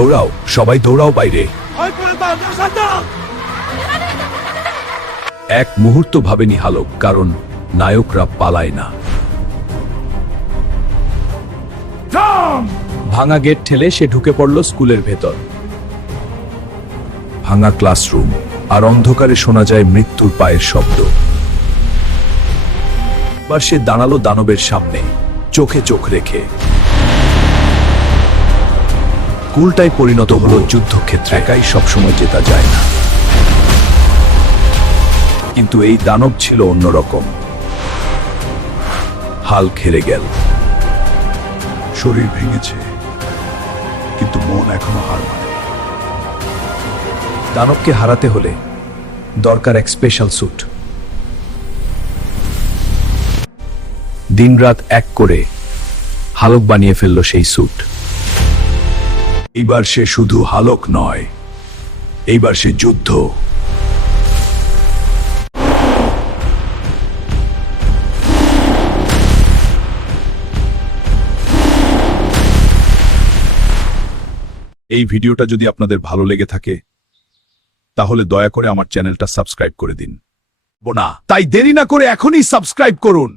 দৌড়াও, সবাই দৌড়াও বাইরে। এক মুহূর্ত ভাবেনি হালক, কারণ নায়করা পালায় না। ভাঙা গেট ঠেলে সে ঢুকে পড়ল স্কুলের ভেতর। ভাঙা ক্লাসরুম, আর অন্ধকারে শোনা যায় মৃত্যুর পায়ের শব্দ। এবার সে দাঁড়ালো দানবের সামনে, চোখে চোখ রেখে। স্কুলটাই পরিণত হলো যুদ্ধক্ষেত্রে। একাই সবসময় জেতা যায় না, কিন্তু এই দানব ছিল অন্যরকম। হাল্ক হেরে গেল। শরীর ভেঙেছে, কিন্তু মন এখনো হার মানে। দানবকে হারাতে হলে দরকার এক স্পেশাল স্যুট। দিনরাত এক করে হালক বানিয়ে ফেলল সেই স্যুট। এইবার সে শুধু হালক নয়, এইবার সে যুদ্ধ। এই ভিডিওটা যদি আপনাদের ভালো লেগে থাকে তাহলে দয়া করে আমার চ্যানেলটা সাবস্ক্রাইব করে দিন। তাই দেরি না করে এখনই সাবস্ক্রাইব করুন।